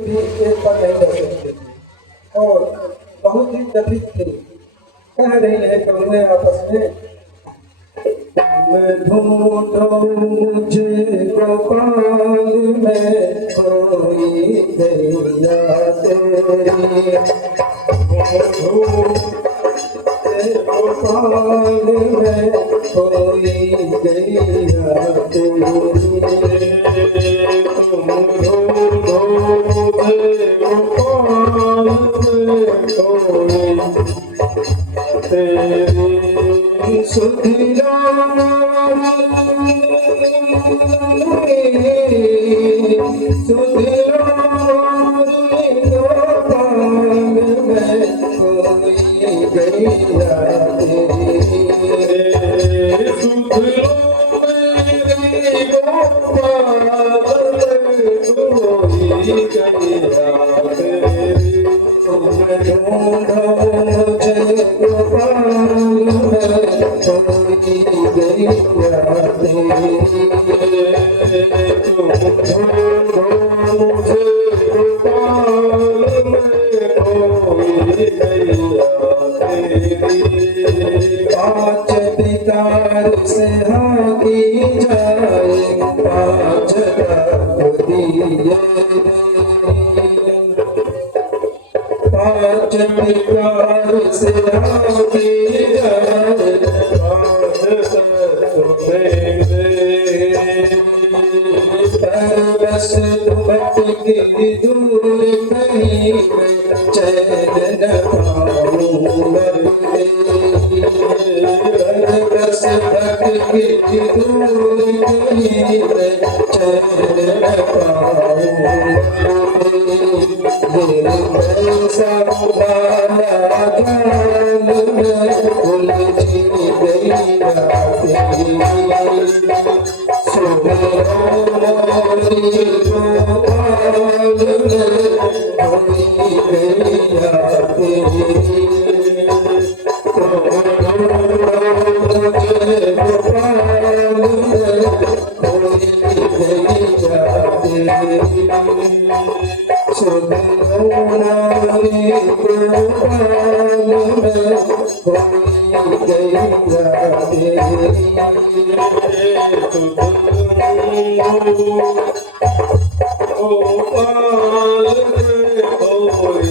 भी एक पर नहीं रह सकते थे और बहुत ही कथित थे। कह रही है कौने आपस में, मैं ढूंढूं मुझे गोपाल में कोई दैया तेरी, गोपाल में कोई दैया तेरी, तुम ढूंढो मुझे गोपाल में कोई तेरी सुधिरा सुधिरा गोपाल में कोई गैया तेरी, सुधिरा मेरी गोपाल में कोई गैया तेरी, तुम ढूंढो मुझे गोपाल में कोई गैया तेरी, तुम ढूंढो मुझे गोपाल में कोई गैया तेरी, पाँच विकार से हाकी जाए पाँच तप दिए, पाँच विकार से हाकी जाए पाँच तप दे, बस भटकी दूर कहीं में चैन न पाऊं मरते, बस भटकी दूर कहीं में चैन न पाऊं मरते, पैसा वाला जान में उलझी गैया तेरी, सुधिरा मोरी गोपाल में कोई गैया तेरी, मुझे गोपाल में कोई गैया तेरी, सुधिरा मोरी गोपाल में कोई गैया तेरी, गोपाल में कोई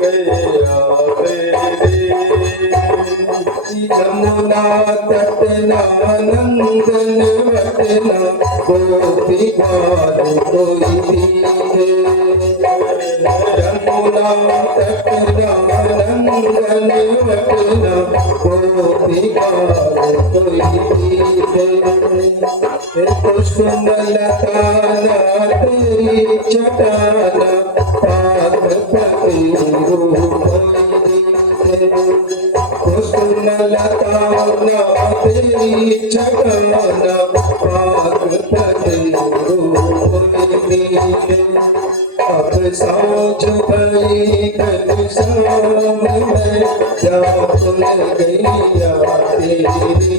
गैया तेरी, यमुना तटना नंदन वटना गोपी गान कोई दीने, यमुना तटना नंदन वटना गोपी गान कोई दीने, कुसुमलता तेरी चटाना पाक पतिरू कुसुमलता तेरी चटाना पाक पतिरू, अब साँझ भई घनश्याम में क्या भूल गैया तेरी,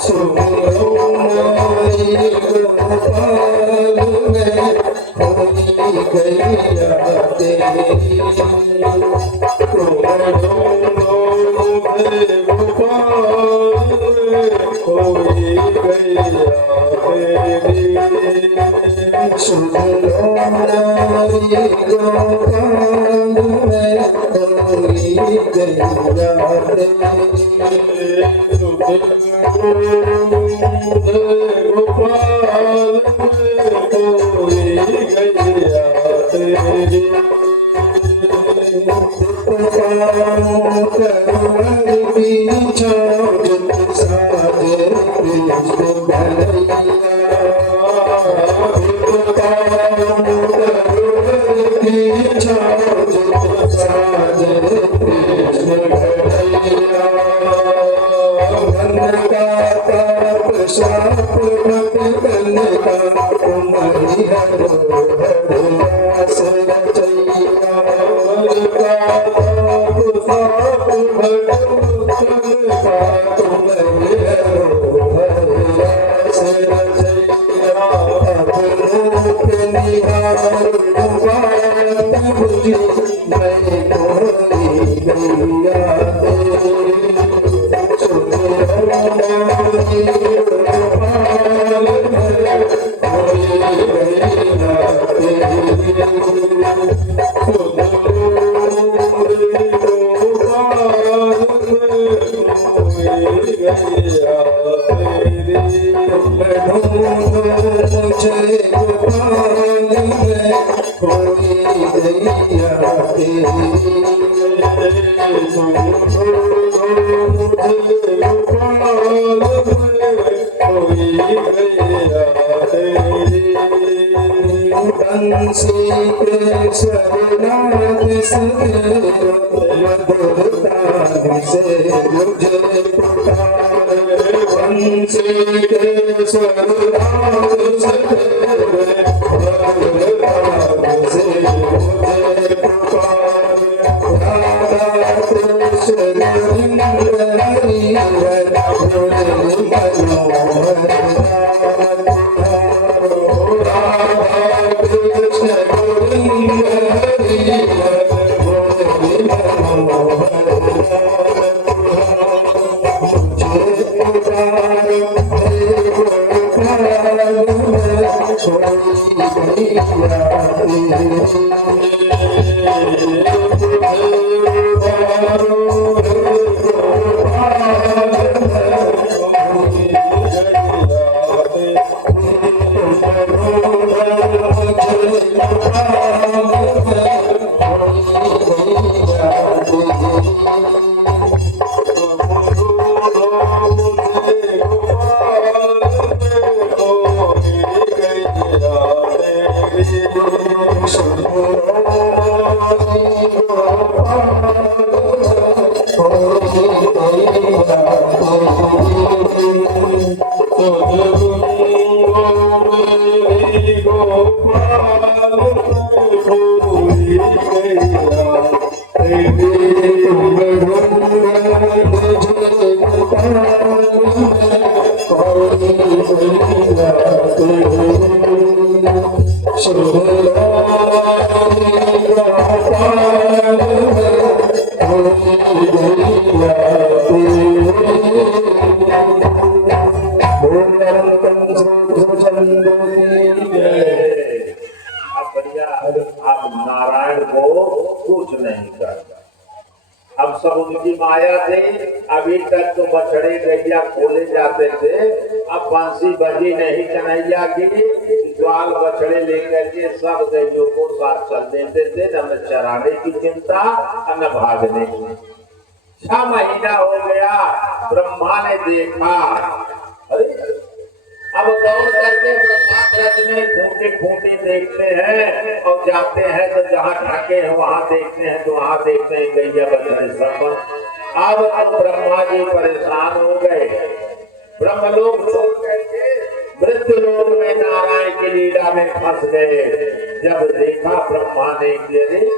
सुधिरा मोरी गोपाल में कोई गैया तेरी, तुम ढूंढो मुझे गोपाल में कोई गैया तेरी, सुधिरा मोरी गोपाल में कोई गैया तेरी, गोपाल में कोई गैया तेरी, करुण पीछा साजे कृष्ण भैया, पीछा साजे कृष्ण भैया, मन का ताप साप मत कन का तुम्हारी हरो हरियास रचैया, मन का ताप साप मत कन का तुम्हारी हरो हरियास रचैया, अपनों के निहार अब नारायण को कुछ नहीं कर, अब सब उनकी माया थे। अभी तक तो बछड़े गैया खोले जाते थे, अब बांसी बजी नहीं कन्हैया की, ग्वाल बछड़े लेकर के सब गैयों को साथ चल देते थे। न चराने की चिंता न भागने की। 6 महीना हो गया, ब्रह्मा ने देखा, अरे अब दौड़ करके ब्रह्मा ब्रज में खूंटे खूंटे देखते हैं और जाते हैं तो जहाँ ढके हैं वहां देखते हैं, तो वहां देखते हैं गैया बछड़े सब। अब ब्रह्मा जी परेशान हो गए, ब्रह्मलोक छोड़ करके मृत्यु लोक में नारायण की लीला में फंस गए। जब देखा ब्रह्मा ने कि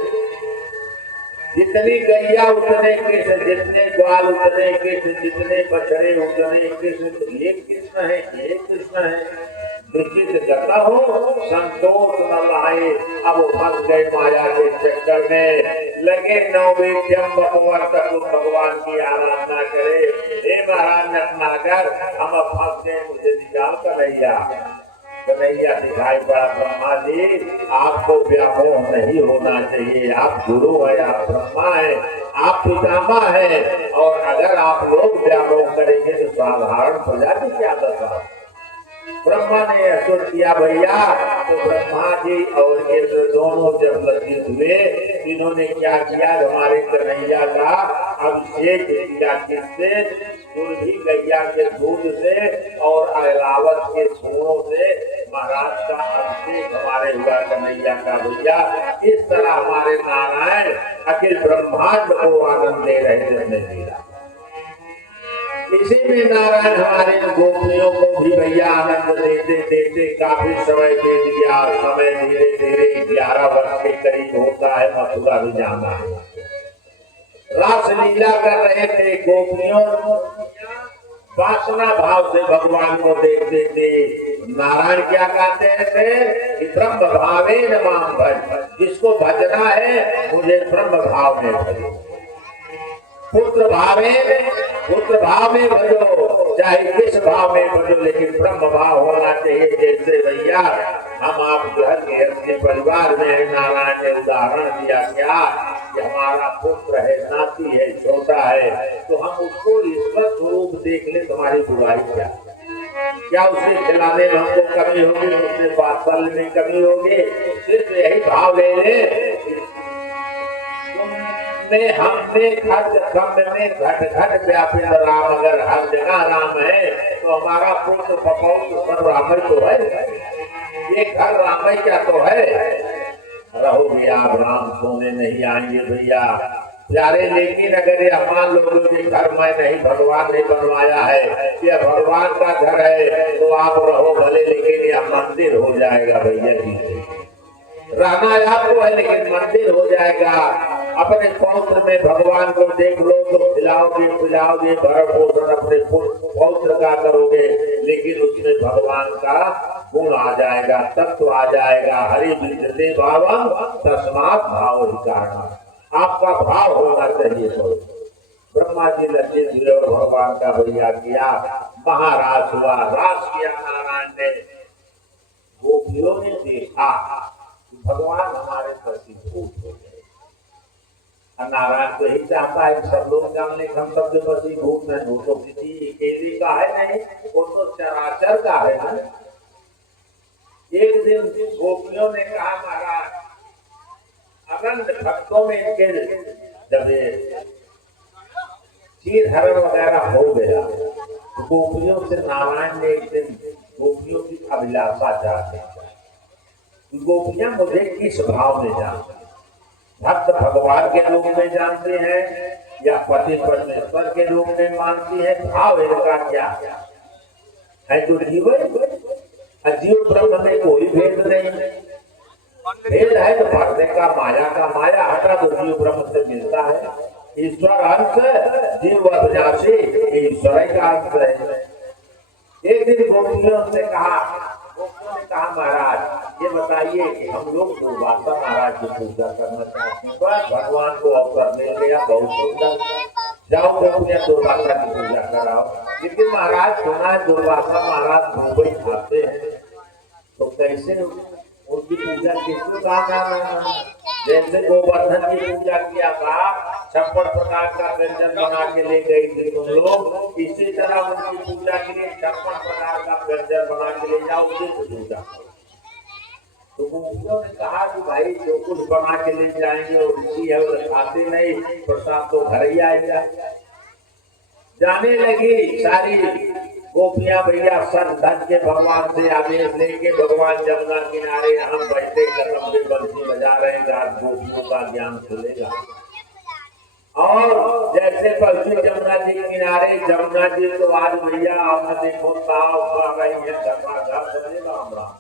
जितनी गैया उतने कृष्ण, जितने ग्वाल उतने कृष्ण, जितने बछड़े उतने कृष्ण, एक कृष्ण है, एक कृष्ण है। निश्चित करता हो संतोष न लाए। अब फंस गए माया के चक्कर में, लगे नववेद्यम भगवान की आराधना करे। हे महाराज नटनागर, हम अब फंस गए, मुझे निकाल कन्हैया। कन्हैया दिखाई पड़ा, ब्रह्मा जी आपको व्यामोह नहीं होना चाहिए, आप गुरु है, आप ब्रह्मा है, आप पितामह है, और अगर आप लोग व्यामोह करेंगे तो साधारण प्रजा की क्या दशा। ब्रह्मा ने असुर किया भैया, तो ब्रह्मा जी और इंद्र दोनों जब लज्जित हुए, इन्होंने क्या किया, हमारे कन्हैया का अभिषेक किया। किससे? दुर्भी गैया के दूध से और अलावत के सूरों से महाराज का अभिषेक हमारे हुआ कन्हैया का भैया। इस तरह हमारे नारायण अखिल ब्रह्मांड को आनंद दे रहे थे। इसी में नारायण हमारे गोपियों को भी भैया आनंद देते देते काफी समय बीत गया। समय धीरे धीरे 11 वर्ष के करीब होता है, मथुरा भी जाना है। रास लीला कर रहे थे गोपियों, वासना भाव से भगवान को देखते थे। नारायण क्या कहते थे कि ब्रह्म भावे न माम भज, जिसको भजना है मुझे ब्रह्म भाव में भजो। पुत्र भाव में भजो, चाहे किस भाव में भजो, लेकिन ब्रह्म भाव होना चाहिए। जैसे भैया हम आप घर के अपने परिवार में नारायण ने उदाहरण दिया क्या कि हमारा पुत्र है, नाती है, छोटा है, तो हम उसको ईश्वर स्वरूप देख ले, तुम्हारी बुराई क्या उसे खिलाने में हमको कमी होगी, उससे वात्सल्य में कमी होगी। सिर्फ यही भाव ले ले, हमने खट खंड में घट घट व्यापित राम, अगर हर जगह राम है तो हमारा पुत्र पपौत्र सब राम तो है, ये घर राम क्या तो है। रहोगे आप राम, सोने नहीं आएंगे भैया प्यारे, लेकिन अगर ये मान लोगों के घर में नहीं, भगवान ने बनवाया है, ये भगवान का घर है, तो आप रहो भले, लेकिन यह मंदिर हो जाएगा भैया जी। रहना आपको है लेकिन मंदिर हो जाएगा। अपने पौत्र में भगवान को देख लो तो खिलाओगे पिलाओगे, भरण पोषण अपने पौत्र का करोगे, लेकिन उसमें भगवान का गुण आ जाएगा, तत्व आ जाएगा। हरि विद्यते भावम तस्मात् भाव ही कारण, आपका भाव होना चाहिए। तो ब्रह्मा जी लज्जित हुए और भगवान का भैया किया, महाराज हुआ, राज किया नारायण ने। गोपियों ने देखा भगवान हमारे वशीभूत हो गए। नारायण तो ही चाहता है सब लोग जान ले, हम सब वशीभूत नहीं हो, तो किसी अकेले का है नहीं, वो तो चराचर का है ना। एक दिन गोपियों ने कहा महाराज, अनंत भक्तों में इनके जब चीर हरण वगैरह हो गया, तो गोपियों से नारायण ने एक दिन गोपियों की अभिलाषा चाहते हैं, गोपियां मुझे किस भाव में जानती, भक्त भगवान के रूप में जानती हैं या पति परमेश्वर के रूप में मानती है, भाव इनका क्या है। तो जीव ब्रह्म में कोई भेद नहीं, भेद है तो पर्दे का माया हटा तो जीव ब्रह्म से मिलता है। ईश्वर अंश जीव अविनाशी, ईश्वर का अंश है। एक दिन गोपियों ने कहा महाराज ये बताइए कि हम लोग दुर्वासा महाराज की पूजा करना चाहते हैं, बस भगवान को अवसर मिल गया, बहुत सुंदर, जाओ गोपियां दुर्वासा की पूजा कराओ। लेकिन महाराज सुना है दुर्वासा महाराज मुंबई खाते हैं, तो कैसे उनकी पूजा किसको कहा? जैसे गोवर्धन की पूजा किया था, 56 प्रकार का व्यंजन बना के ले गई थी तुम लोग, इसी तरह उनकी पूजा के लिए 56 प्रकार का व्यंजन बना के ले जाओ, पूजा। तो गोपियों ने कहा कि भाई जो कुछ बना के ले जाएंगे वो ऋषि है, वो खाते नहीं, प्रसाद तो घर ही आएगा। जाने लगी सारी गोपियां भैया सर धन के भगवान से आदेश लेके, भगवान जमुना किनारे हम बैठे कदम में बंसी बजा रहे हैं, गोपियों का ज्ञान खुलेगा। और जैसे पहुंची जमुना जी किनारे, जमुना जी तो आज भैया आपने देखो ताव पा रही है,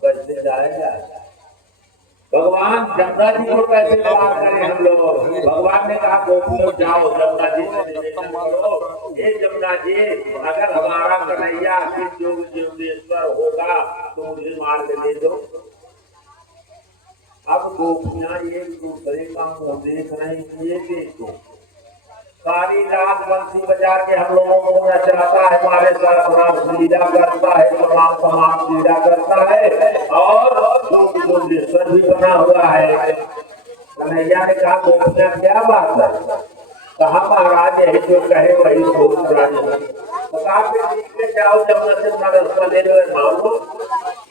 कैसे जाएगा भगवान जमुना जी को कैसे पार करें हम लोग? भगवान ने कहा गोपियों जाओ जमुना जी से, ये जमुना जी अगर हमारा कन्हैया योगेश्वर होगा तो मुझे मार के दे दो। अब गोपियां एक दूसरे का मुंह देख रही, ये देखो सारी रात बंसी बजा के हम लोगों को नचाता है, हमारे साथ लीला करता है, तमाम लीला करता है, और योगेश्वर भी बना हुआ है। कन्हैया ने कहा गोपियां क्या बात है? कहा महाराज यही जो कहे वही बोल जाओ, जब रास्ता ले लो,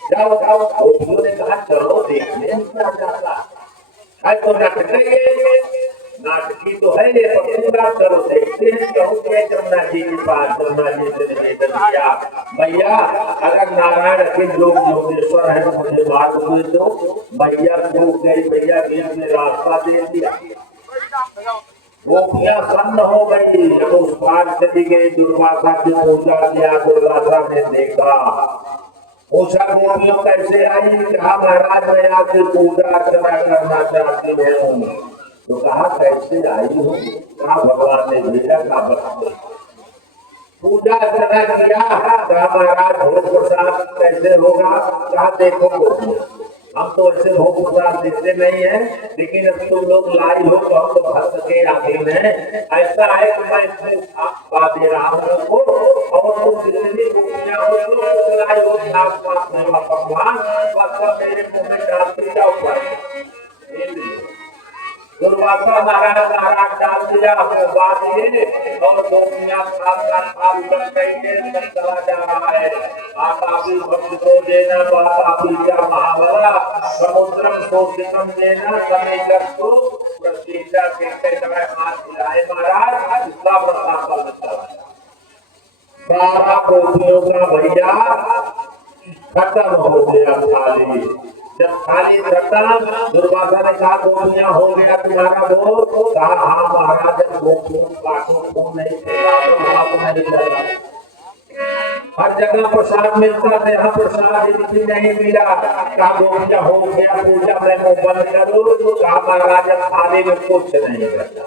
जाओ जाओ। गोपियों ने कहा चलो देखने क्या जाता है, तो नाटकी तो है ये, तो पूरा चलो देखते हैं। कहूँ जमुना जी के पास, जमुना जी से निवेदन किया भैया अगर नारायण के लोग योगेश्वर है तो मुझे बात हुए तो भैया सूख गई, भैया बीच में रास्ता दे दिया, गोपियां सन्न हो गई, जब उस पार चली गई, दुर्वासा की पूजा किया, दुर्वासा ने देखा, पूछा गोपियों कैसे आई? कहा महाराज मैं आपकी पूजा अर्चना करना चाहती हूँ। तो कहा कैसे आई हो? कहा भगवान ने भेजा, का बता। पूजा अर्चना किया, कहा महाराज भोग प्रसाद कैसे होगा? कहा देखो हम तो ऐसे भोग प्रसाद देते नहीं है, लेकिन अब तुम लोग लाई हो तो हम तो भक्त के अधीन है। ऐसा है कि मैं इसमें दे रहा हूँ को, और तुम जितने भी गोपियाँ हो तो लाई हो सात पाँच नहीं पकवान बस मेरे मुँह में डालते जाओ पर। दुर्वासा महाराज डाल दिया बात ये, और गोपियाँ साथ उतर करके चला जा रहा है। आता भी भक्त को देना बाता पीजा महावरा समुद्रम शोषितम देना समेकर को प्रतिष्ठा कहते समय हाथ हिलाए महाराज इसका प्रसाद चला। 12 गोपियों का भैया खत्म हो गया थाली। जब थाली खत्म, दुर्वासा ने कहा गोपियाँ हो गया तुम्हारा भोग? कहा हाँ महाराज काटो नहीं चला। हर जगह प्रसाद मिलता था, यहाँ प्रसाद इतनी नहीं मिला। कहा गोपियाँ हो गया पूजा मैं बंद करूँ? कहा महाराज थाली में कुछ नहीं करता।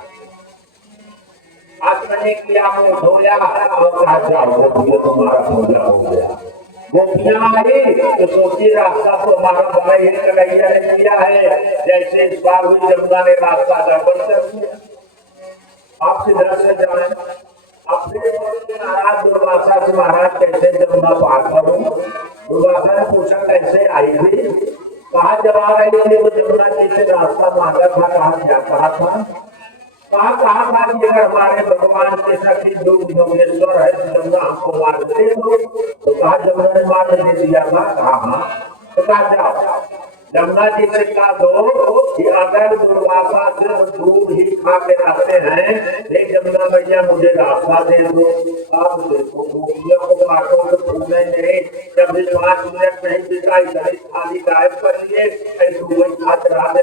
आज मैंने किया मुँह धोया और कहा जाओ तुम्हारा पूजा हो गया। गोपियाँ आई तो सोची रास्ता तो हमारा बड़ा ही कन्हैया ने किया है, जैसे इस बार हुई जमुना ने रास्ता गड़बड़ कर दिया। आप किधर से जाए? अपने महाराज दुर्वासा से महाराज कैसे जमुना पार करूं? दुर्वासा ने पूछा कैसे आई थी? कहा जब आ रही थी वो जमुना जी से रास्ता मांगा था, कहा क्या कहा था? कहा था कि अगर हमारे भगवान के सखी योगेश्वर है तो जमुना हमको मार दे दो। तो कहा जमुना ने मार दे दिया था? कहा हाँ। तो कहा जाओ जमुना जी से कहा दो कि अगर दुर्वासा सिर्फ दूध ही खा के रहते हैं, हे जमुना मैया मुझे रास्ता दे दो। अब देखो गोपियों को काटो तो भूलने नहीं, जब भी 5 मिनट नहीं बिता इधर थाली गायब कर लिए खा चढ़ा दे।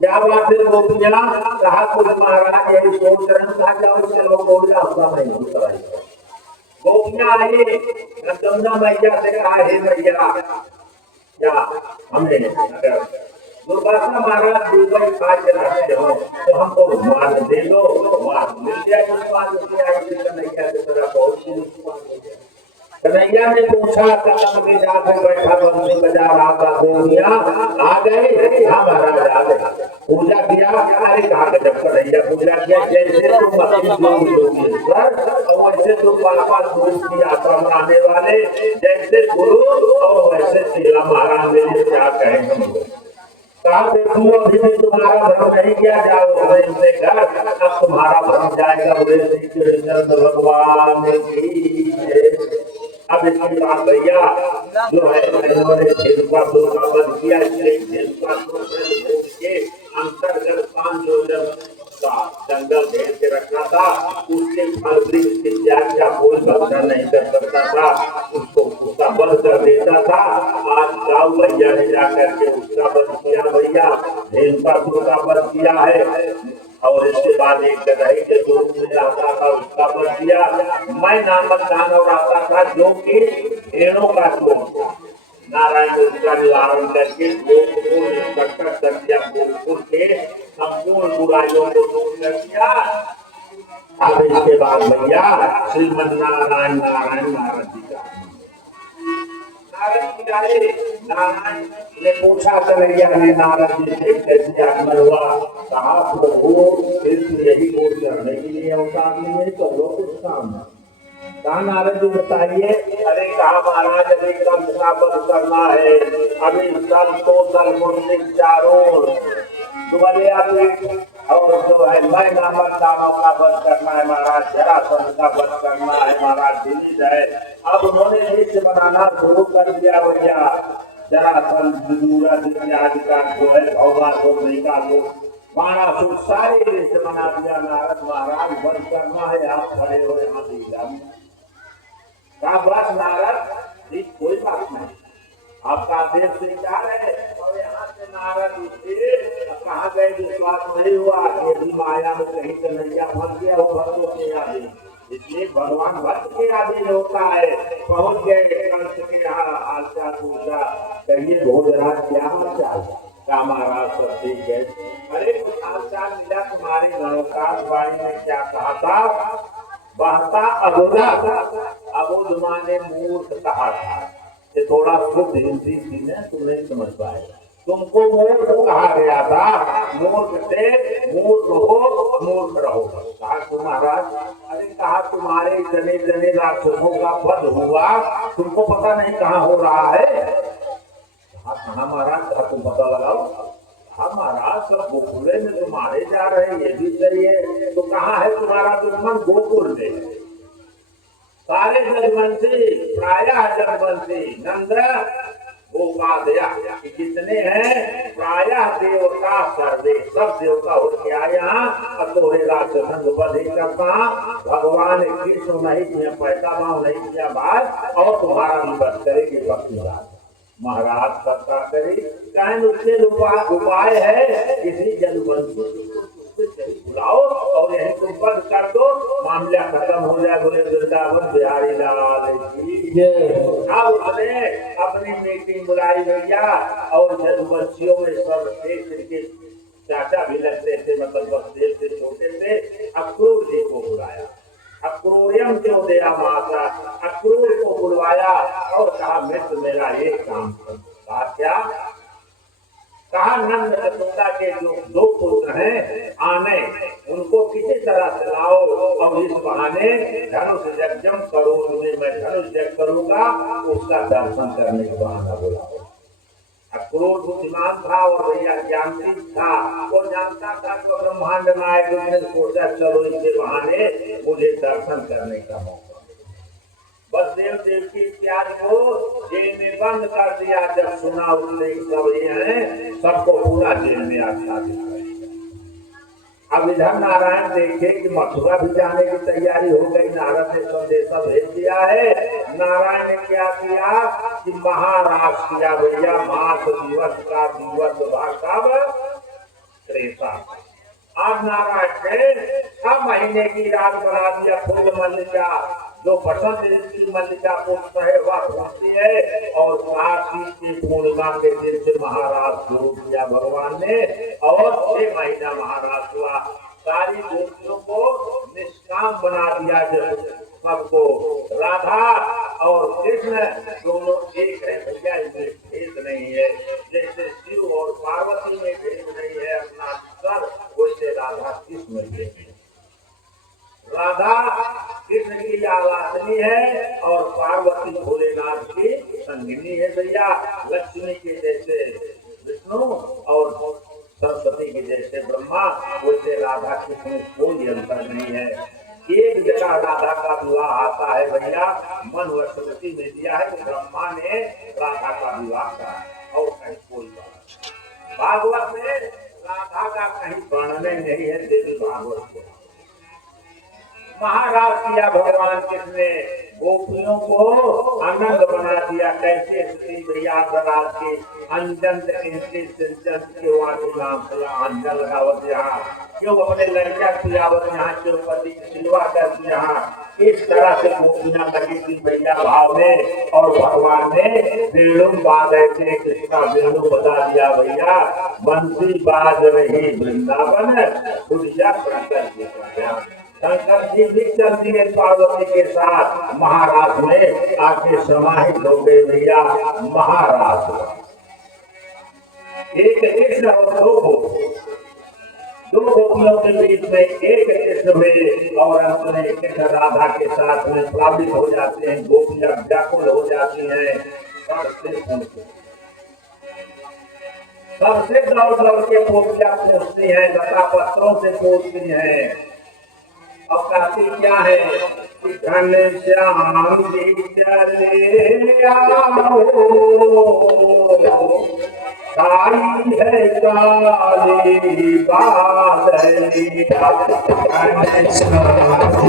क्या बात है गोपियाँ? कहा कुछ महाराज यही सोच रहे था क्या उससे लोग बोला अपना नहीं होता है। गोपियाँ आई जमुना मैया से कहा हे मैया क्या हमने दुर्वासा महाराज दुबई खा के रखते हो तो हमको मार दे दो, मार मिल जाए। कन्हैया की तरह बहुत कन्हैया ने पूछा कदम के जाकर बैठा बंसी बजा रहा था गोपियाँ आ गए? हाँ महाराज आ गए। पूजा किया? अरे कहा जब कन्हैया पूजा किया जैसे तुम और वैसे तुम पापा दूध की आत्मा बनाने वाले, जैसे गुरु और वैसे चेला महाराज मेरे क्या कहेंगे? कहा देखो अभी भी तुम्हारा धर्म नहीं किया, जाओ अपने घर अब तुम्हारा धर्म जाएगा। बोले श्री कृष्ण भगवान की। अब इसके बाद भैया जो है इन्होंने खेलुआ का बंद किया, इसलिए खेलुआ के अंतर्गत 5 योजन का जंगल घेर के रखा था। उसके फल वृक्ष के क्या कोई भक्षा नहीं कर सकता था, उसको उसका बंद कर देता था। आज गाँव भैया ने जाकर के उसका बंद किया, भैया हेमकापुर का बंद किया है। और इसके बाद एक जगह के दूर में आता था उसका बंद किया। मैं नामक दानव आता था जो कि भेड़ों का शोध नारायण उसका निवारण करके कर दिया, गोकुल के संपूर्ण बुराइयों को दूर कर दिया। अब इसके बाद भैया श्रीमन नारायण नारायण नारद जी का नारायण ने पूछा कन्हैया ने नारद जी से कैसे आगमन हुआ? कहा प्रभु सिर्फ यही बोल करने के लिए अवतार लिए तो लोग कुछ काम है। कहा नारद जी बताइए। अरे कहा महाराज अभी कल का बंद करना है, अभी कल तो कल मुझे चारों दुबलिया और जो है मैं नामक दानों का बंद करना है महाराज, जरासंध का बंद करना है महाराज, दिल्ली है। अब उन्होंने लिस्ट बनाना शुरू कर दिया भैया, जरासंध इत्यादि का जो है भौमासुर निकालो बाणासुर सारे लिस्ट बना दिया। नारद महाराज बंद करना है, आप खड़े हो यहाँ दीजिए। कहा बस नारद जी कोई बात नहीं, आपका आदेश स्वीकार है। और यहाँ से नारद उठे, कहाँ गए विश्वास नहीं हुआ कि माया में कहीं कन्हैया फंस गया हो भक्तों के आदि, इसलिए भगवान भक्त के आदि होता है। पहुंच गए कंस के यहाँ, हालचाल पूछा कहिए भोजराज क्या हालचाल? क्या महाराज सब ठीक है? अरे कुछ हालचाल मिला तुम्हारी नौकाश वाणी ने क्या कहा था? बहता अबुधा, अबुध माने मूर्ख कहा था। ये थोड़ा शुद्ध हिंदी थी ना, तुम नहीं समझ पाए। तुमको मूर्ख कहा गया था, मूर्ख से मूर्ख हो, मूर्ख रहो। कहा तुम महाराज, अरे कहा तुम्हारे जने जने राक्षसों का वध हुआ, तुमको पता नहीं कहाँ हो रहा है? कहा महाराज, कहा तुम पता लगाओ। कहा महाराज, सब गोकुले में तो मारे जा रहे हैं, ये भी सही है। तो कहाँ है तुम्हारा दुश्मन? गोकुल में। सारे जगवंशी, प्रायः जगवंशी, नंद गोपादया, जितने हैं प्रायः देवता सर्वे, सब देवता हो गया यहाँ। अब तो राक्षसंग वध करता, भगवान कृष्ण नहीं किया, पैसा भाव नहीं किया बात, और तुम्हारा भी वध करेगी भक्ति बात। महाराज करता करे, कहें उससे उपाय है, किसी जलवंशी बुलाओ और यही तुम बंद कर दो, मामला खत्म हो जाए। बोले वृंदावन बिहारी लाल की जय। अब उसने अपनी मीटिंग बुलाई भैया, और जलवंशियों में सर्वश्रेष्ठ के चाचा भी लगते थे, मतलब वसुदेव से छोटे थे, अक्रूर जी को बुलाया। अक्रूरियम जो दया माता, अक्रूर को बुलवाया और कहा मित्र मेरा एक काम कर। कहा क्या? कहा नंद यशोदा के जो दो पुत्र हैं आने, उनको किसी तरह से लाओ, और इस बहाने धनुष यज्ञ करो, तुम्हें मैं धनुष यज्ञ करूंगा, उसका दर्शन करने का बहाना बुलाओ। अक्रूर बुद्धिमान था और भैया ज्ञानशील था, वो जानता था कि ब्रह्मांड नायक ने सोचा चलो इसके बहाने मुझे दर्शन करने का मौका। बस देव देवकी इत्यादि को जेल में बंद कर दिया। जब सुना उसने सब ये हैं, सबको पूरा जेल में आच्छा दिया। अब इधर नारायण देखे कि मथुरा भी जाने की तैयारी हो गई, नारद ने संदेशा भेज दिया है। नारायण ने क्या किया कि महाराज किया भैया, मास दिवस का दिवस भाषा त्रेसा। अब नारायण ने 6 महीने की रात बना दिया। फूल मल्लिका, जो बसंत ऋतु की मल्लिका पुष्प है वह फूलती है, और कार्तिक की पूर्णिमा के दिन से महाराज शुरू किया भगवान ने, और 6 महीना महाराज हुआ। सारी गोपियों को निष्काम बना दिया। सबको राधा और कृष्ण दोनों एक है भैया, इसमें भेद नहीं है। जैसे शिव और पार्वती में भेद नहीं है अपना सर, वैसे राधा कृष्ण में भेद है। राधा कृष्ण की आराधनी है और पार्वती भोलेनाथ की संगिनी है भैया। लक्ष्मी के जैसे विष्णु और सरस्वती के जैसे ब्रह्मा, वैसे राधा कृष्ण में कोई अंतर नहीं है। एक जगह राधा का विवाह आता है भैया, मन सरस्वती में दिया है, ब्रह्मा ने राधा का विवाह करा, और कहीं कोई बात। भागवत में राधा का कहीं वर्णन नहीं है। देवी भागवत को महाराज किया भगवान कृष्ण ने, गोपियों को आनंद बना दिया। कैसे श्री भैया के अंजन के वाणी नाम से अंजन लगावत यहाँ, क्यों अपने लड़का खिलावत यहाँ, क्यों पति सिलवा कर यहाँ। इस तरह से गोपियां लगी थी भैया भाव में, और भगवान ने वेणु बाजे थे, कृष्णा वेणु बजा दिया भैया। बंसी बाज रही वृंदावन, दुनिया शंकर शंकर जी भी चल दिए पार्वती के साथ। महाराज में आके समाहित हो गए भैया। महाराज एक कृष्ण और दो गोपियों के बीच में एक कृष्ण में, और अंत में कृष्ण राधा के साथ में प्लावित हो जाते हैं। गोपियां व्याकुल हो जाती हैं। सबसे दौड़ दौड़ के गोपियां पूछती हैं, लता पत्रों से पूछती हैं, और कहती क्या है कि घनश्याम जी चले आओ, काली है काली बादली, घनश्याम जी चले आओ, काली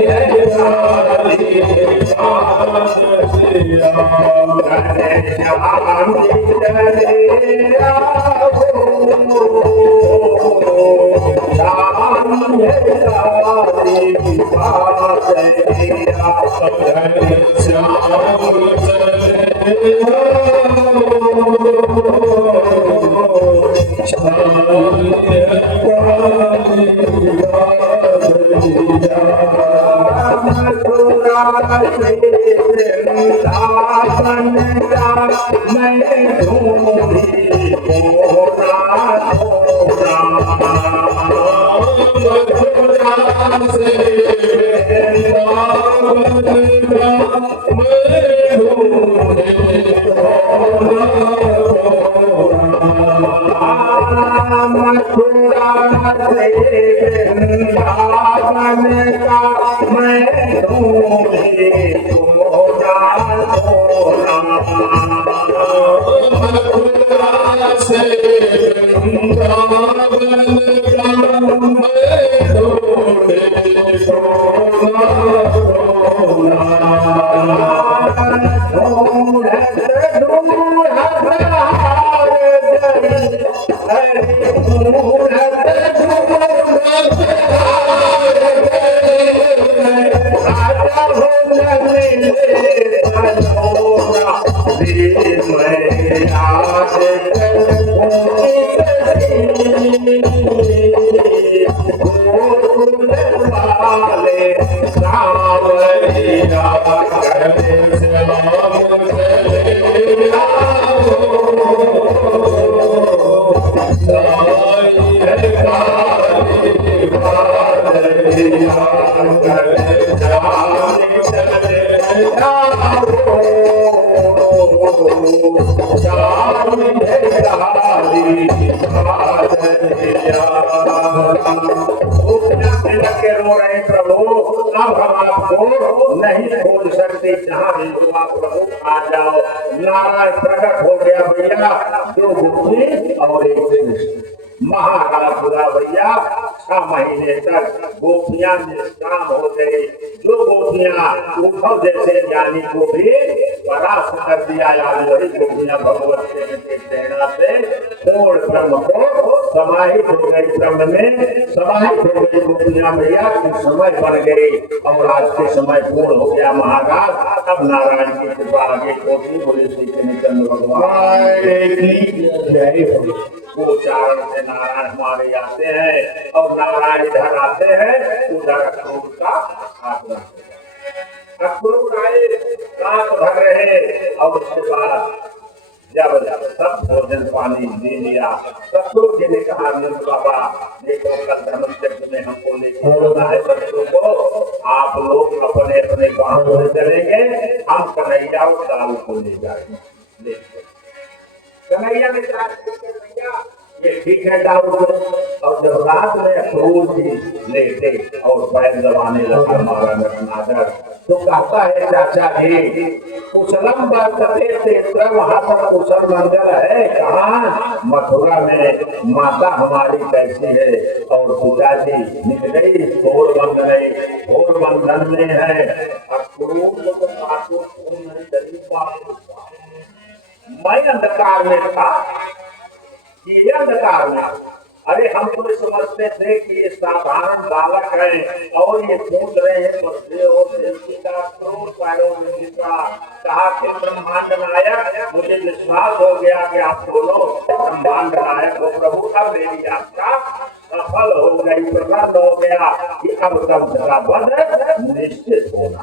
है काली बादली, घनश्याम जी चले आओ, काली है काली बादली, घनश्याम चले आओ, वृंदावन का मैं ढूंढी मोरा छोड़ा मथुरा से वृंदावन का मैं ढूंढी मथुरा से वृंदावन का मैं ढूंढी मोरा छोड़ा मथुरा से वृंदावन का मैं ढूंढी नहीं छोड़ सकते जहाँ भी हुआ प्रभु आ जाओ नारायण प्रकट हो गया भैया दो गोपी और एक महाराज हुआ भैया 6 महीने तक गोपियां निष्काम हो गई जो गोपियां उद्धव जैसे ज्ञानी को भी परास्त कर दिया वही गोपियां भगवत के प्रेरणा से पूर्ण ब्रह्म को समाहित हो गई ब्रह्म में समाहित हो गई गोपियां भैया की समय बन गई और आज के समय पूर्ण हो गया महाराज अब नारायण की कृपा आगे कोटि बोले श्री चंद्र भगवान की जय वो चारण से नारायण हमारे आते हैं और नारायण इधर आते हैं उधर अक्रूर का आगमन अक्रूर आए रात भर रहे और उसके बाद जब सब भोजन पानी दे लिया सतगुरु जी ने कहा नंद बाबा देखो कल धर्मचक्र में हमको लेके जाना है बच्चों को आप लोग अपने अपने गांव में चलेंगे हम कन्हैया और दाऊ को ले जाएंगे कन्हैया ने कहा ये ठीक है दाऊ को और जब रात में अक्रूर जी लेटे और पैर दबाने लगा हमारा नटनागर तो कहता है चाचा जी कुशलम बरतते तेत्र वहां पर कुशल मंगल है कहाँ मथुरा में माता हमारी कैसी है और पिताजी निकल गई घोर बंधन में है अक्रूर मैं अंधकार में था ये अंधकार में अरे हम तो समझते थे कि ये साधारण बालक है और ये पूछ रहे हैं कहा कि ब्रह्मांड नायक मुझे विश्वास हो गया कि आप दोनों ब्रह्मांड नायक हो प्रभु अब मेरी यात्रा सफल हो गई प्रसन्न हो गया कि अब तक का वध निश्चित होना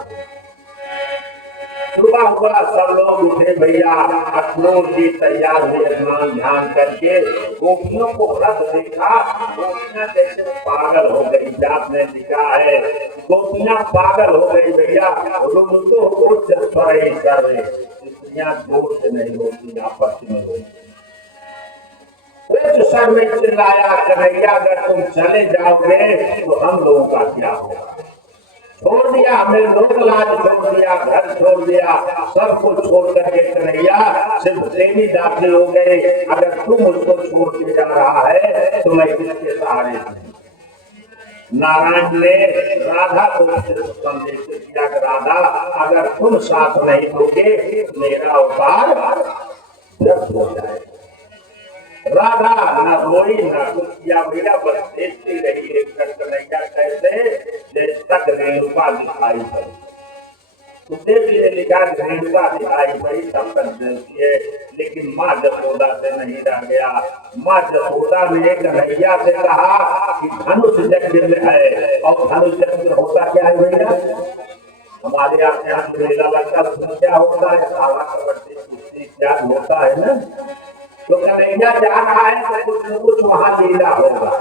सुबह हुआ सब लोग उठे भैया अक्रूर जी तैयार हुए स्नान ध्यान करके गोपियों को रथ देखा गोपियां जैसे पागल हो गई जात ने लिखा है गोपियां पागल हो गई भैया रुदो उच्च स्वर कर रहे स्त्रियां जोर से नहीं होती आपस में होती उच्च स्वर में चिल्लाया कन्हैया अगर तुम चले जाओगे तो हम लोगों का क्या होगा छोड़ दिया हमने लोक लाज छोड़ दिया घर छोड़ दिया सब कुछ छोड़ करके कन्हैया सिर्फ प्रेमी दाखिल हो गए अगर तुम उसको छोड़ के जा रहा है तो मैं किसके सहारे नारायण ने राधा को संदेश किया कि राधा अगर तुम साथ नहीं दोगे मेरा अवतार व्यर्थ हो जाए राधा न रोई न कुछ किया भैया बस देखती रही एक कन्हैया कैसे जैसे तक रेणुका दिखाई पड़ी सुखदेव जी ने लिखा रेणुका दिखाई पड़ी तब तक देखती है लेकिन माँ जसोदा से नहीं रह गया माँ जसोदा ने कन्हैया से कहा कि धनुष यज्ञ में है और धनुष यज्ञ होता क्या है भैया हमारे यहाँ जो मेला लगता है उसमें क्या होता है, सावा कबड्डी कुश्ती इत्यादि होता है ना। तो कन्हैया जा रहा है तो कुछ न कुछ वहाँ लीला होगा।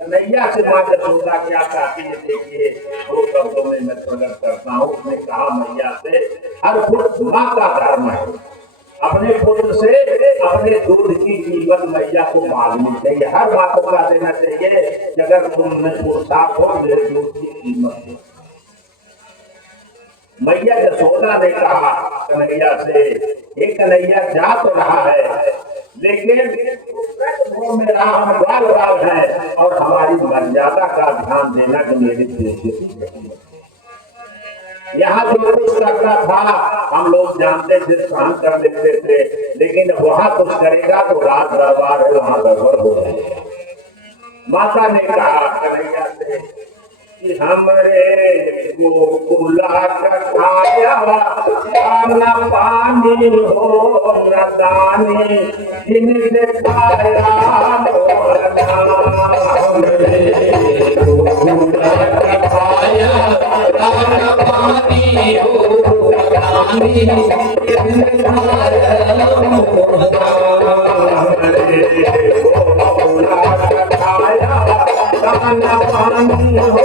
कन्हैया से माँ यशोदा क्या कहती है, देखिए दो शब्दों में मैं प्रकट करता हूँ। उसने कहा मैया से, हर पुत्र माँ का धर्म है, अपने पुत्र से अपने दूध की कीमत मैया को मांगनी चाहिए। हर माँ को कह देना चाहिए कि अगर तुमने पुरुषार्थ हो मेरे दूध की कीमत है। मैया यशोदा ने कहा कन्हैया से, ये कन्हैया जा तो रहा है लेकिन मेरा हम बाल बाल है और हमारी मर्यादा का ध्यान देना कि मेरी बेइज्जती है। यहाँ जो कुछ करना था हम लोग जानते थे, सहन कर लेते थे, लेकिन वहां कुछ करेगा तो राज दरबार है, वहां गड़बड़ हो जाएगी। माता ने कहा कन्हैया से कि हमरे गोकुला का खाया न पानी हो न दानी, जिनसे खाया हमरे गोकुला का खाया न पानी हो दानी, जिनसे खाया हमरे गोकुला का खाया न पानी हो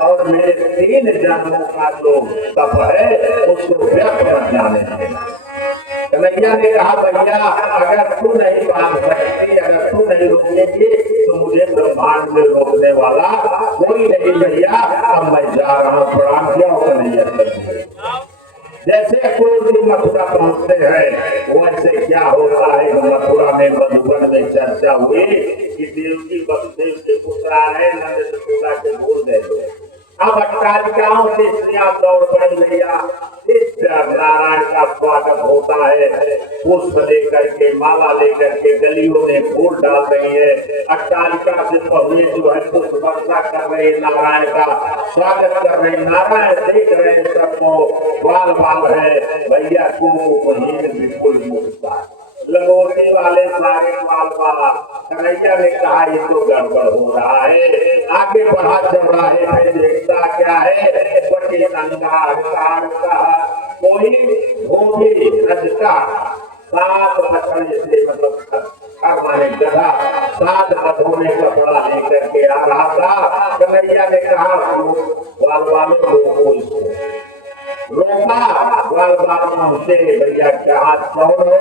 और मेरे 3 जन्मों का जो तप है उसको व्यर्थ मत जाने देना। कन्हैया ने कहा भैया अगर तू नहीं बांध सकती, अगर तू नहीं रोकेगी तो मुझे ब्रह्मांड में रोकने वाला कोई नहीं भैया, अब मैं जा रहा हूँ। प्रणाम किया और कन्हैया जैसे क्रोध मथुरा पहुंचते हैं वैसे क्या होता है, मथुरा में मधुबन में चर्चा हुई कि देवकी वसुदेव के पुत्र आ रहे, नंद यशोदा के बोल रहे। अब अट्टालिकाओं से स्त्रियां दौड़ पड़ी भैया, इस नारायण का स्वागत होता है। पुष्प लेकर के, माला लेकर के गलियों में फूल डाल रही है। अट्टालिका से पहुए जो है पुष्प वर्षा कर रहे, नारायण का स्वागत कर रहे। नारायण देख रहे हैं सबको, बाल बाल है भैया को बिल्कुल मुक्ता लगोटी वाले सारे बाल बाल। कन्हैया ने कहा ये तो गड़बड़ हो रहा है। आगे बढ़ा चल रहा है, फिर देखता क्या है, बटे अंगार का कोई भूमि रजता 7 बछड़े से, मतलब माने गधा 7 बछड़ों ने कपड़ा लेकर के आ रहा था। कन्हैया ने कहा बाल बालों रोको इसको, रोका। बाल बाल से भैया क्या हाथ कौन है?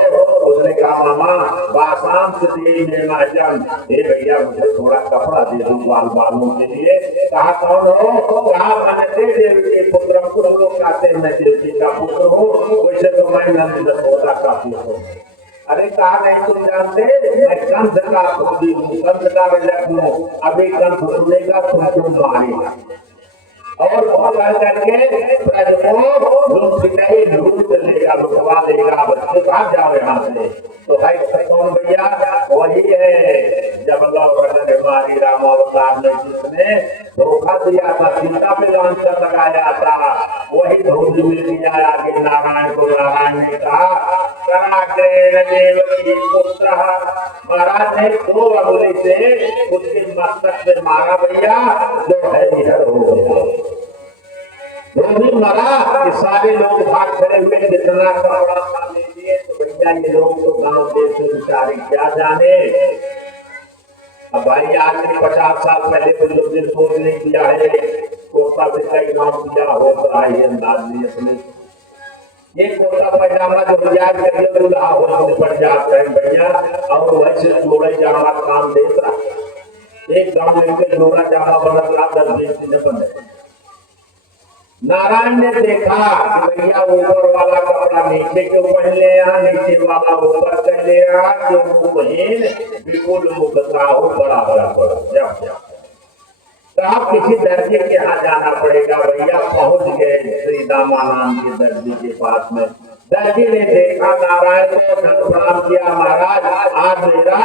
उसने कहा मामा बासाम से में महाजन, हे भैया मुझे थोड़ा कपड़ा दे दो बाल बालों के लिए। कहा कौन हो? कहा मैंने देवी के पुत्र को लोग कहते हैं मैं देवी का पुत्र हूँ, वैसे तो मैं नंद यशोदा का पुत्र हूँ। अरे कहा नहीं तुम जानते, मैं कंस का खोजी हूँ, कंस का रजक हूँ। अभी कंस सुनेगा तुमको मारेगा और पकड़ करके ब्रज को लूट लेगा, लुटवा लेगा, बच्चे भाग जाओ यहाँ से। तो भाई कौन भैया? वही है जब हमारी रामावतार ने जिसने धोखा दिया था, सीता पे लांछन लगाया था, वही धोबी मिल गया आगे नारायण को। नारायण ने कहा पुत्र, महाराज ने 2 अंगुली से उसके मस्तक से मारा भैया, जो है निहर हो गया। धोबी मरा कि सारे लोग भाग खड़े हुए, जितना कपड़ा था ले लिए। तो भैया ये लोग तो गांव देश में बेचारे क्या जाने। अब भाई आज से 50 साल पहले तो जो दिन सोच नहीं किया है, कोटा से कई गांव किया होता है अंदाज नहीं अपने। ये कोटा पैजामा जो बाजार करके दूल्हा हो पड़ जाता है भैया, और वैसे जोड़े जामा काम देता। एक गांव लेके जोड़ा जामा बना 10-20 दिन बने। नारायण ने देखा कि भैया ऊपर वाला कपड़ा नीचे क्यों पहन ले, नीचे वाला ऊपर कर ले, जो बहन बिल्कुल मुकता हो बड़ा बड़ा। तो आप किसी दर्जी के यहाँ जाना पड़ेगा भैया। पहुंच गए श्री दामा नाम के दर्जी के पास में। दर्जी ने देखा नारायण को, प्रणाम किया, महाराज आज मेरा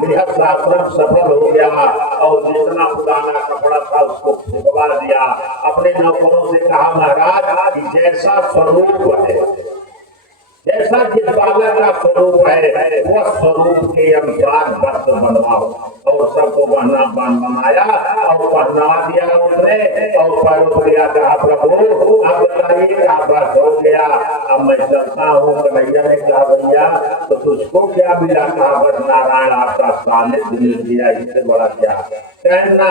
गृहस्थाश्रम सफल हो गया, और जितना पुराना कपड़ा था उसको फेंकवा दिया। अपने नौकरों से कहा महाराज कि जैसा स्वरूप है, जैसा जिस बालक का स्वरूप है, वह स्वरूप के अनुसार वस्त्र बनवाओ। और सबको बनाया और पहना दिया उसने, और पैरों दिया। कहा प्रभु अब बताइए क्या बस हो गया, अब मैं चलता हूँ। कन्हैया ने कहा भैया तो तुझको क्या मिला? कहा बस नारायण आपका सानिध्य मिल गया, इससे बड़ा क्या कहना।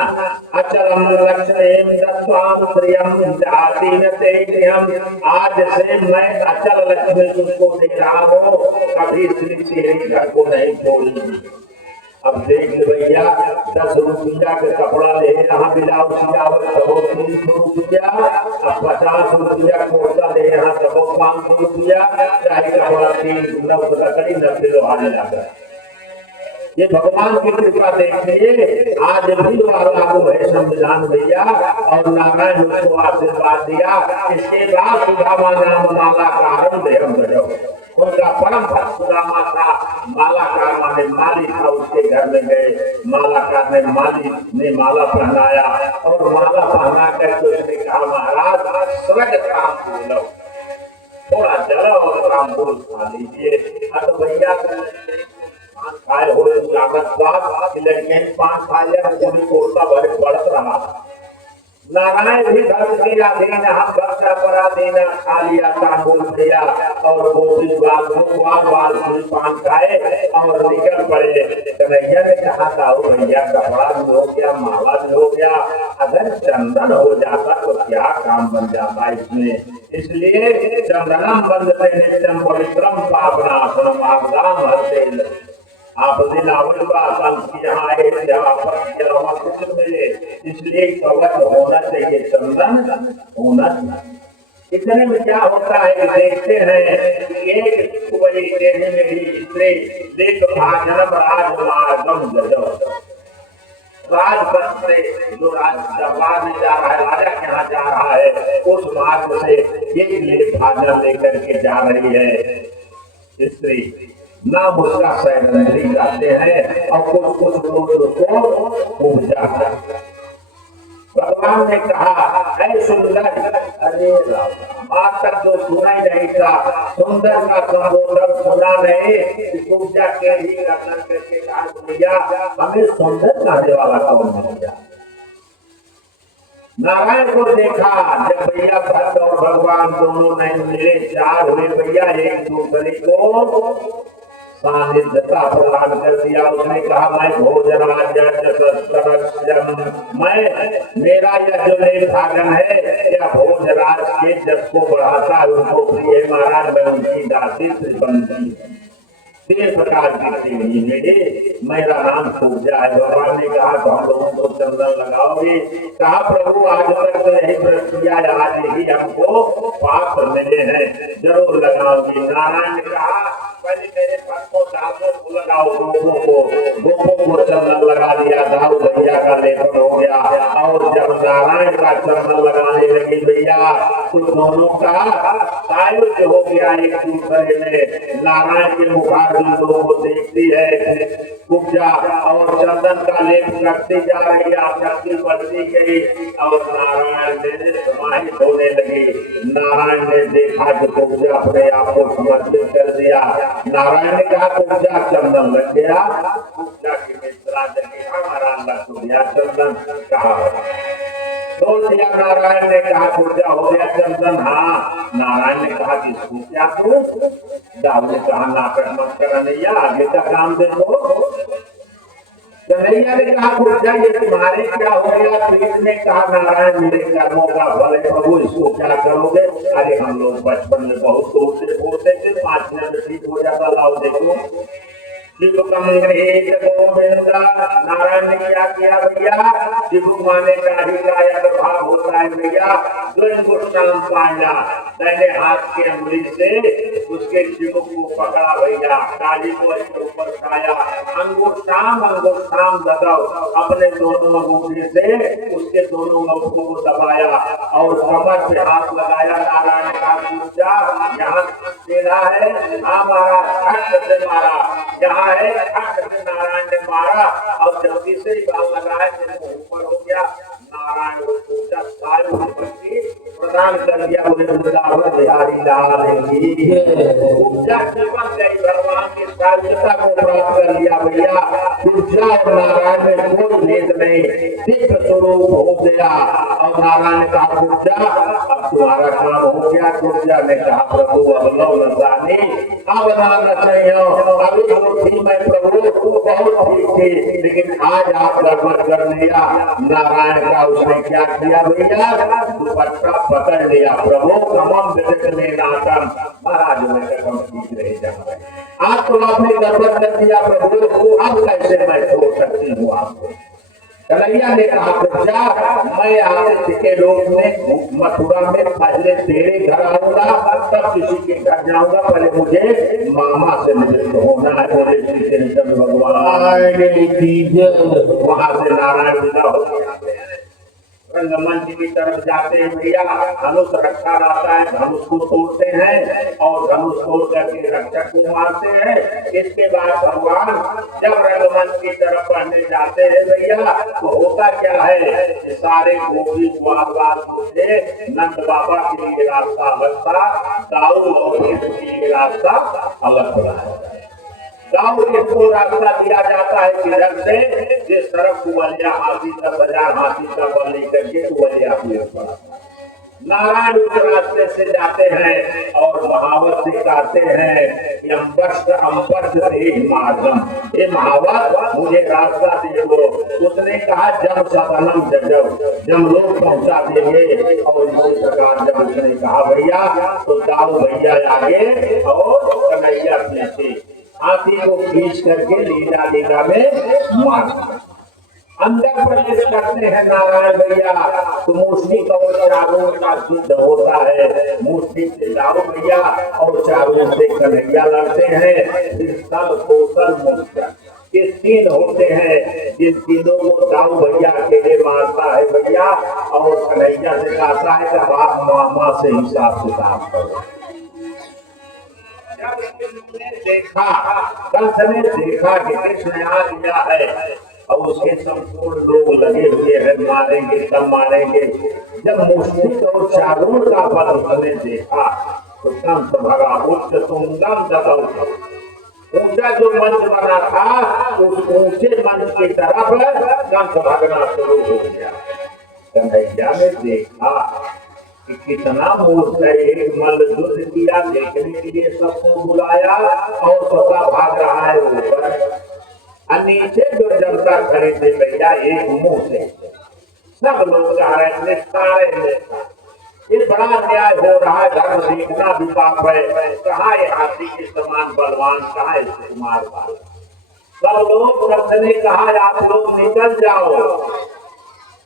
अचलम लक्ष्मीम दत्वाम प्रियम जातिन तेजम, आज से मैं अचल लक्ष्मी तुझको दे रहा हूँ, कभी श्री तेरी घर को नहीं छोड़ेगी। अब देख भैया 10 रुपया का कपड़ा ले यहाँ ब्लाउज सियावत कहो 300 रुपया, अब 50 रुपया कोटा ले यहाँ कहो 500 रुपया, चाहे कपड़ा 390 लोहाने लगा। ये भगवान की कृपा देखिए, आज भी लागू है संविधान भैया। और नारायण उसको आशीर्वाद दिया। इसके बाद सुदामा नाम माला का आरंभ, उनका परम भक्त सुदामा था। मालाकार माने माली था, उसके घर में गए। मालाकार ने माली ने माला पहनाया, और माला पहना करके उसने कहा महाराज स्वर्ग काम बोलो, थोड़ा जरा और काम बोल खा लीजिए। अब भैया खाए हो लड़के 5 खाया, पूरी कोटा बढ़त रहा। नारायण भी भक्त की अधीन, हम बच्चा परा देना खा लिया, तांबूल दिया, और बाल पूरी 5 खाए और निकल पड़े। कन्हैया ने कहा था भैया कपड़ा भी हो गया, माला भी हो गया, अगर चंदन हो जाता तो क्या काम बन जाता इसमें। इसलिए चंदनम बंदते नित्यम पवित्रम पापनाशनम आपदाम हरते। आप दिन यहाँ आए कुछ मिले, इसलिए कवच होना चाहिए, चंदन होना चाहिए। इतने में क्या होता है कि देखते हैं कि एक बड़ी देने में ही स्त्री देख भाजन राजमार्गम जजो, राजपथ से जो दरबार में जा रहा है, राजा के यहाँ जा रहा है, उस मार्ग से एक ले भाजन लेकर के जा रही है स्त्री। नाम उसका सैनंदी जाते हैं और कुछ लोग उसको खूब जाता है। भगवान ने कहा, ऐ सुंदर, अरे राम, आज तक जो सुना ही नहीं था, सुंदर का संबोधन सुना नहीं, पूजा के ही दर्शन करके कहा भैया हमें सुंदर कहने वाला कौन मिल गया। नारायण को देखा, जब भैया भक्त और भगवान दोनों नहीं मिले, चार हुए भैया, एक दूसरे को सानिध्यता प्रदान कर दिया। उसने कहा, मैं भोजन मैं मेरा यह जो ले भागन है, यह भोजराज के जस को बढ़ाता है, उनको प्रिय महाराज, मैं उनकी दासी बनती। 3 प्रकार की देवी मेरे, मेरा नाम पूजा है। भगवान ने कहा, तो हम लोगों को चंदन लगाओगे? कहा, प्रभु आज तक तो यही व्रत किया, आज ही हमको पाप मिले हैं, जरूर लगाओगे। नारायण ने कहा, पहले मेरे भक्तों दासों को लगाओ, गोपों को चंदन लगा दिया, दाऊ भैया का लेपन हो गया। और जब नारायण का चंदन लगाने लगी भैया, तो दोनों का सायुज्य हो गया एक दूसरे में। नारायण के मुखारबिंद को देखती है पूजा, और चंदन का लेप करती जा रही, आसक्ति बढ़ती गई, और नारायण ने समाहित होने लगी। नारायण ने देखा कि पूजा अपने आप को समर्पित कर दिया। नारायण ने कहा, पूजा चंदन लग गया। पूजा की मित्रा जगी, हमारा लग गया चंदन। कहा बोल दिया। नारायण ने कहा, पूजा हो गया चंदन। हाँ। नारायण ने कहा कि इसको क्या करूं? दाऊ ने कहा, नाटक मत करनैया, आगे का काम देखो। कन्हैया ने कहा, पूजा ये तुम्हारे क्या हो गया? प्रीत ने कहा, नारायण मेरे कर्मों का फल है प्रभु, इसको क्या करोगे? अरे हम लोग बचपन में बहुत तोड़ते फोड़ते थे, 5 मिनट में ठीक हो जाता। लाओ देखो, शिवकम गृहीत गोविंदा। नारायण ने क्या किया भैया? शिव माने का ही काया भाव होता है भैया। अंगुष्ठाम पाया, दाहिने हाथ के अंगुली से उसके चिबुक को पकड़ा भैया, काली को इसके ऊपर खाया। अंगुष्ठाम अंगुष्ठाम दबाओ, अपने दोनों अंगूठे से उसके दोनों अंगूठों को दबाया और कमर पे हाथ लगाया। नारायण का पूजा यहाँ सीधा है, मारा खट से मारा, यहाँ है खट से नारायण ने मारा, और जब तीसरी बार लगाए तो ऊपर हो गया। नारायण को पूजा सायु प्रदान कर दिया। उन्हें बिहारी लाल की पूजा केवल गई, भगवान की सायुज्यता को प्राप्त कर लिया भैया। पूजा और नारायण में कोई भेद नहीं, दिव्य स्वरूप हो गया। और नारायण का पूजा अब तुम्हारा काम हो गया। पूजा ने कहा, प्रभु अब लो नजानी, अब ना चाहिए, अभी थी मैं प्रभु बहुत ठीक थी, लेकिन आज आप गड़बड़ कर लिया। नारायण का उसने क्या किया भैया? दुपट्टा पकड़ लिया। प्रभु कमम विदित में नाटम, महाराज में कदम ठीक रहे जा रहे, आज तो आपने गड़बड़ कर दिया प्रभु, अब कैसे मैं छोड़ सकती हूँ आपको? कन्हैया ने कहा, पूजा मैं आदित्य के लोक में मथुरा में पहले तेरे घर आऊंगा, तब किसी के घर जाऊंगा, पहले मुझे मामा से निवृत्त होना है। बोले श्री चंद्र भगवान की। वहां से नारायण विदा हो जाते हैं, रंगमंच की तरफ जाते हैं भैया। धनुष रखा रहता है, धनुष को तोड़ते हैं और धनुष तोड़ करके रक्षक को मारते हैं। इसके बाद भगवान जब रंगमंच की तरफ पढ़ने जाते हैं भैया, तो होता क्या है कि सारे गोपी ग्वाल से नंद बाबा के लिए रास्ता अलग था, दाऊ और के लिए रास्ता अलग था। गाँव को रास्ता दिया जाता है किधर से? जिस तरफ कुवलिया हाथी का बाजार, हाथी का बल लेकर के कुवलिया पड़ा। नारायण उस रास्ते से जाते हैं और महावत सिखाते हैं कि ये महावत मुझे रास्ता दे दो। उसने कहा, जब सदनम जब लोग पहुंचा देंगे। और इसी प्रकार जब उसने कहा भैया, तो दाऊ भैया आगे और कन्हैया पीछे, हाथी को खींच करके लीला लीला में मार अंदर प्रवेश करते हैं नारायण भैया। तो मूर्ति और चारों का सिद्ध होता है। मूर्ति से दाऊ भैया और चारों से कन्हैया लड़ते हैं। फिर सल कौशल मुक्त ये तीन होते हैं जिन तीनों को दाऊ भैया अकेले मारता है भैया, और कन्हैया से कहता है कि बाप मामा से हिसाब किताब करो। देखा, कंस ने देखा कि कृष्ण आ गया है और उसके संपूर्ण लोग लगे हुए हैं, मारेंगे तब मारेंगे। जब मुश्किल और चारों का बल उसने देखा तो कंस भगा। उच्च तुंगम दतौ, ऊंचा जो मंच बना था उस ऊंचे मंच की तरफ कंस भागना शुरू हो गया। कन्हैया ने देखा कि कितना मूर्ख है, एक मल्ल युद्ध किया, देखने के लिए सबको बुलाया और स्वतः भाग रहा है ऊपर। और नीचे जो जनता खड़ी थी भैया एक मुंह से सब लोग जा रहे थे, सारे ये बड़ा अन्याय हो रहा है, धर्म देखना भी पाप है। कहाँ ये हाथी के समान बलवान, कहाँ इससे मार वाला। सब लोग, कंस ने कहा आप लोग निकल जाओ,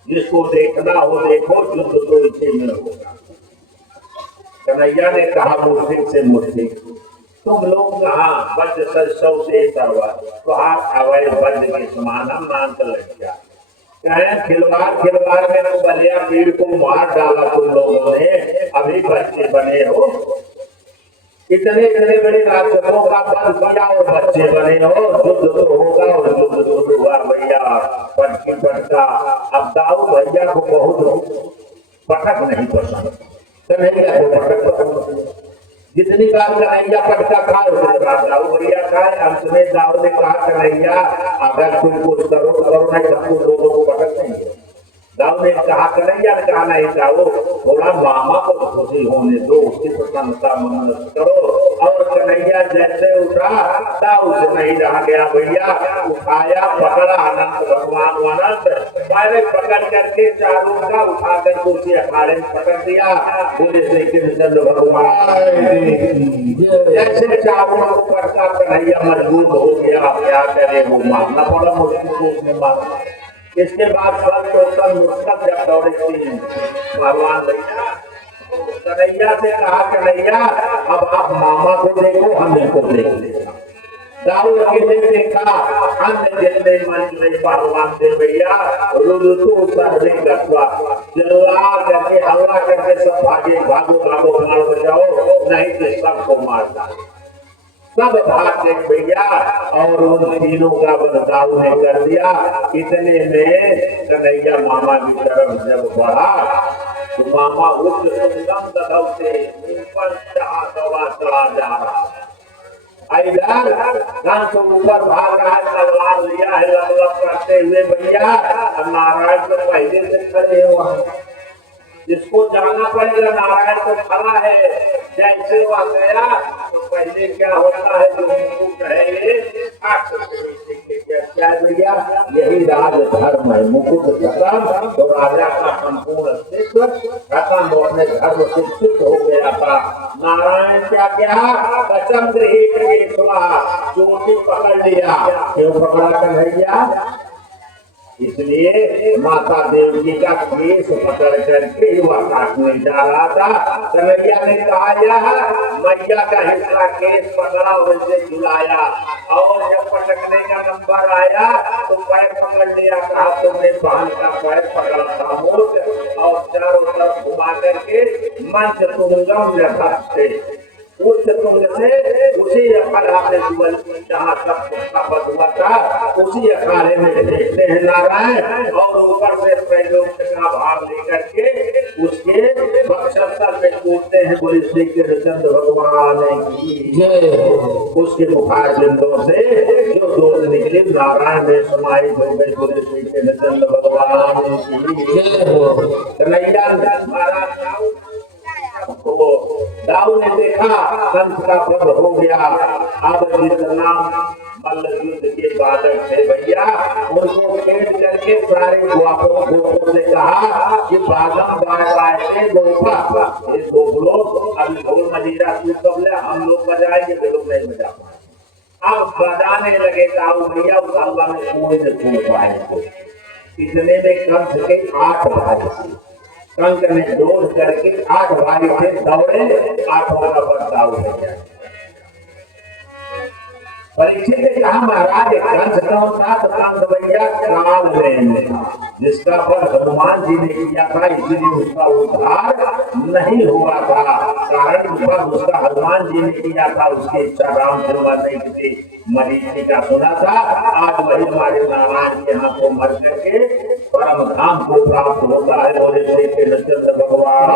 जिसको देखना हो देखो, युद्ध तो इसी में होगा। कन्हैया ने कहा मूर्तिक से मूर्तिक, तुम लोग कहाँ वज्र सरसों से तरवा तो हाथ अवैध वज्र के समान हम नाम लग गया। कहें खिलवाड़ खिलवाड़ में तो बलिया पीड़ को मार डाला तुम लोगों ने, अभी बच्चे बने हो। इतने इतने बड़े राक्षसों का बल किया और बच्चे बने हो। युद्ध तो होगा और युद्ध तो हुआ भैया, पटकी पटका। अब दाऊ भैया को बहुत पटक नहीं पसंद, कन्हैया को पटक पसंद। जितनी बार कन्हैया पटका खाए उतनी बार दाऊ भैया खाए। अंत में दाऊ ने कहा कन्हैया अगर कोई कुछ करो करो, नहीं हमको दोनों को पटक नहीं। दाऊ ने कहा, कन्हैया ने कहा नहीं दाऊ, थोड़ा मामा को खुशी होने दो, उसकी प्रसन्नता मनन करो। और कन्हैया जैसे उठा दाऊ से नहीं रहा गया भैया, उठाया पकड़ा अनंत भगवान अनंत, पहले पकड़ करके चारों का उठा कर उसी अखाड़े में पकड़ दिया। बोले श्री कृष्ण भगवान जैसे चारों को पड़ता कन्हैया मजबूत हो गया, क्या करे वो मारना पड़ा मुश्किल को, उसने मारा। इसके बाद सब जब दौड़े थी भगवान भैया, कन्हैया से कहा कन्हैया अब आप मामा को देखो, हम इनको देख लेगा। दाऊ अकेले देखा, अन्य जितने मंच में भगवान से भैया रुदतु सर्वे गत्वा, चिल्ला करके हल्ला करके सब भागे, भागो भागो मार बचाओ, नहीं तो सबको मारता। सब भाग गए भैया और उन तीनों का बदलाव ने कर दिया। इतने में कन्हैया मामा की तरफ जब बढ़ा तो मामा उच्च सुंदम दधौ से ऊपर चढ़ा जा रहा है। इधर कंस ऊपर भाग रहा है, तलवार लिया है लप लप करते हुए भैया। नारायण तो पहले से खड़े हुआ, जिसको जाना पड़ेगा नारायण तो खड़ा है। जैसे वह गया तो पहले क्या होता है, जो मुकुट है ये क्या भैया, यही राज धर्म है। मुकुट खत्म तो राजा का संपूर्ण अस्तित्व खत्म, वो अपने धर्म से चुप हो गया था। नारायण क्या क्या वचन गृहीत चोटी पकड़ लिया। क्यों पकड़ा कन्हैया? इसलिए माता देवी का केस पकड़ करके युवा काटने जा रहा था। कन्हैया ने कहा यह मैया का हिस्सा केस पकड़ा वैसे झुलाया, और जब पटकने का नंबर आया तो पैर पकड़ लिया। कहा तुमने बहन का पैर पकड़ा था मूर्ख, और चारों तरफ घुमा करके मंच तुंगम रखते उच्च तुंग से उसी अखाड़े में जहाँ सब हुआ था उसी अखाड़े में देखते हैं नारायण, और ऊपर से त्रैलोक का भाग लेकर के उसके वक्षस्थल पे कूदते हैं। बोले श्री कृष्ण भगवान की जय। उसके मुखार बिंदों से जो दूध निकले नारायण में समाहित हो गए। बोले श्री कृष्ण भगवान की जय। कन्हैया महाराज दाऊ ने देखा कंस का वध हो गया। अब जितना मल्ल युद्ध के बादल थे भैया, उनको खेल करके सारे गोपों ने कहा कि बादम बाय से गोपा ये गोपलो अभी ढोल मजीरा तू सब ले, हम लोग बजाएंगे, वे लोग नहीं बजा पाए। अब बजाने लगे दाऊ भैया, उस हल्ला में कोई न सुन पाए। इतने में कंस के 8 भाई, कंस ने दौड़ करके 8 भाई थे, दौड़े 8 का बदलाव हो गया। परीक्षित कहा महाराज कंस कौन था? तो कंस भैया काल लेने था, जिसका पर हनुमान जी ने किया था, इसलिए उसका उद्धार नहीं हुआ था। कारण पर उसका हनुमान जी ने किया था, उसकी इच्छा राम नहीं किसी मरीची का सुना था। आज वही हमारे नारायण के यहाँ को मर करके परम धाम को प्राप्त होता है। बोले श्री कृष्णचंद्र भगवान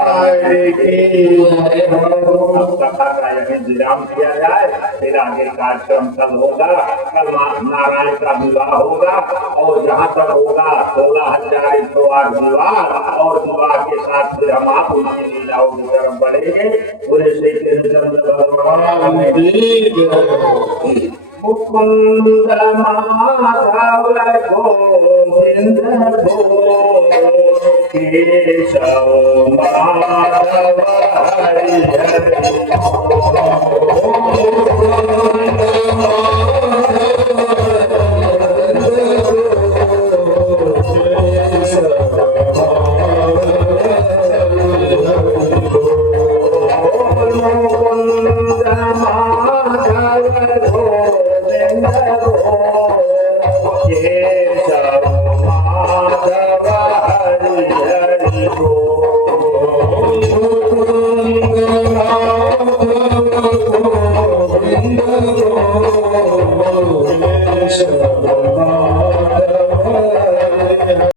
कथा का यही विराम किया जाए, फिर आगे कार्यक्रम कल होगा। कल नारायण का विवाह होगा और जहाँ तक होगा 16,108 विवाह, और विवाह के साथ फिर हम आप उनकी लीलाओं की तरफ बढ़ेंगे। बोले श्री कृष्णचंद्र भगवान मुकुंद माधव गोविंद केशव माधव हरि